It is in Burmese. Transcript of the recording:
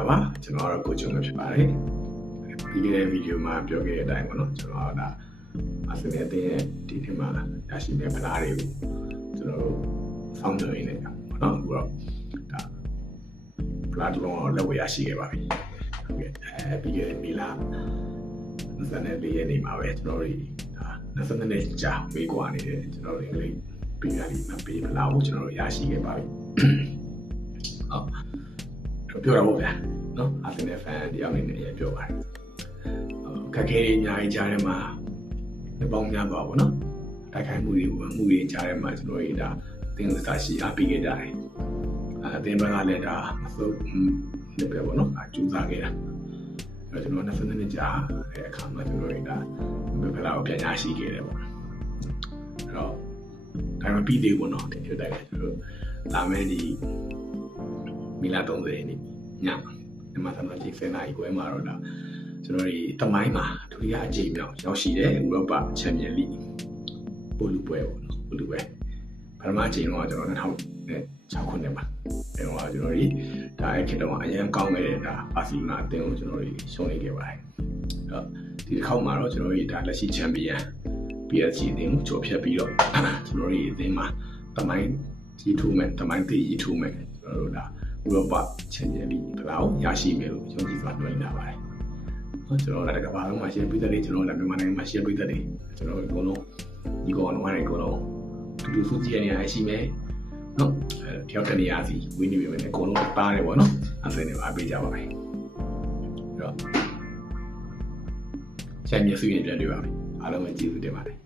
လာပါကျွန်တော်ကတော့ကိုချုံပဲဖြစ်ပါတယ်ပြီးခဲ့တဲ့ဗီဒီယိုမှာပြောခဲ့တဲ့အတိုင်းပေါ့နော်ကျွန်တော်ကဒါအစနေတဲ့ဒီနေ့မှာရရှိတဲ့ဖလားတွေကိုကျွန်တော်တို့စောင့်ကြည့်နေကြပေါ့နော်အခုတော့ဒါဖလားတစ်လုံးတော့လက်ဝယ်ရရှိခဲ့ပါပြီဟုတ်ကဲ့ပြီးခဲ့တဲ့မေလ24ရက်နေ့မှာပဲကျွန်တော်တို့ဒါ22နှစ်ကြာဝေးကွာနေတဲ့ကျွန်တော်တို့အင်္ဂလိပ်ပြည်နယ်လေးမှာပေးဖလားကိုကျွန်တော်တို့ရရှိခဲ့ပါပြီဟုတ်ပြောတာပေါ့ဗျာနော်အာဆင်နယ်ဖန်တယောက်အနေနဲ့ပြောပါတယ်ခက်ခဲတွေအများကြီးကြားထဲမှာနှစ်ပေါင်းများသွားပါတော့တိုက်ခိုက်မှုတွေကြားထဲမှာကျွန်တော်တို့ဒါသင်္ကစားရှိအားပေးခဲ့ကြတယ်အသင်ဘက်ကလည်းဒါအစိုးရပဲပေါ့နော်အကျူးစားခဲ့တာအဲ့ကျွန်တော်22နှစ်ကြာတဲ့အခါမှာကျွန်တော်တို့ဒါဘယ်ဖလားကိုပြန်ရရှိခဲ့တယ်ပေါ့အဲ့တော့ဒါမှပြီးသေးဘူးနော်ဒီလိုတိုက်ကျွန်တော်တို့လာမယ့်ဒီမီလာ30ရက်နေ့ညမှာသမတ်ကြီးစင်နာကြီးပွဲမှာတော့ဒါကျွန်တော်ဒီတမိုင်းမှာဒုတိယအကြိမ်မြောက်ရောက်ရှိတဲ့ဥရောပချန်ပီယံလိပိုလူပွဲပေါ့နော်ပိုလူပွဲပထမအကြိမ်တော့ကျွန်တော်2006ခုနှစ်မှာအဲတော့ကျွန်တော်ဒီဒါအဲ့ခေတ်တော့အရင်ကောင်းခဲ့တဲ့ဒါဘာစီနာအသင်းကိုကျွန်တော်ဒီရှုံးနေခဲ့ပါတယ်အဲ့တော့ဒီတစ်ခေါက်မှာတော့ကျွန်တော်ဒီဒါလက်ရှိချန်ပီယံ PSG အသင်းကိုကျော်ဖြတ်ပြီးတော့ကျွန်တော်ဒီအသင်းမှာတမိုင်းကြီးထူးမဲ့တမိုင်းသေးကြီးထူးမဲ့ကျွန်တော်တို့ဒါဥရောပချန်ပီယံလိဖလားကိုရရှိမယ်လို့ယုံကြည်စွာပြောနေတာပါတယ်ကျွန်တော်လည်းကဘာလုံးမှာရှင်းပြီးတဲ့ကျွန်တော်လည်းမြန်မာနိုင်ငံမှာရှင်းပြီးတဲ့ကျွန်တော်အကုန်လုံးဒီကောင်လုံးအကုန်လုံးတူစုကြည့်ရနေရရှိမယ်နော်တယောက်တနေရာစီဝင်းနေပြီပဲအကုန်လုံးတားတယ်ပေါ့နော်အဲ့ဒါနဲ့အားပေးကြပါမယ်အဲ့တော့ချန်ပီယံစုရင်ပြန်တွေ့ပါမယ်အားလုံးပဲကျေးဇူးတင်ပါတယ်